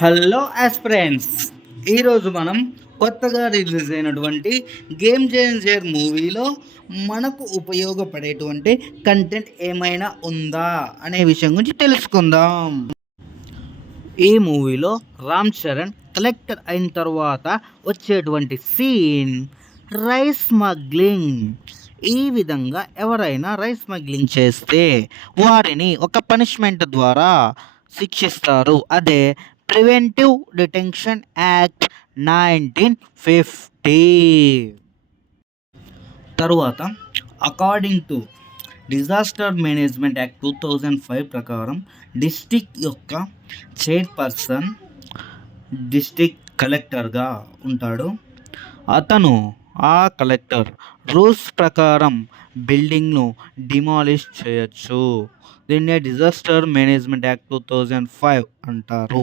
Hello aspirants. ఈరోజు మనం కొత్తగా రిలీజ్ అయినటువంటి గేమ్ చేంజర్ మూవీలో మనకు ఉపయోగపడేటువంటి కంటెంట్ ఏమైనా ఉందా అనే విషయం గురించి తెలుసుకుందాం. ఈ మూవీలో రామ్ చరణ్ కలెక్టర్ అయిన తర్వాత వచ్చేటువంటి సీన్ రైస్ స్మగ్లింగ్. ఈ విధంగా ఎవరైనా రైస్ స్మగ్లింగ్ చేస్తే వారిని ఒక పనిష్మెంట్ ద్వారా శిక్షిస్తారు. అదే ప్రివెంటివ్ డిటెన్షన్ యాక్ట్ 1950. తరువాత according to disaster management act 2005 ప్రకారం డిస్టిక్ యొక్క చైర్పర్సన్ డిస్టిక్ కలెక్టర్గా ఉంటాడు. అతను ఆ కలెక్టర్ రూల్స్ ప్రకారం బిల్డింగ్ను డిమాలిష్ చేయొచ్చు. దీన్నే డిజాస్టర్ మేనేజ్మెంట్ యాక్ట్ 2005 అంటారు.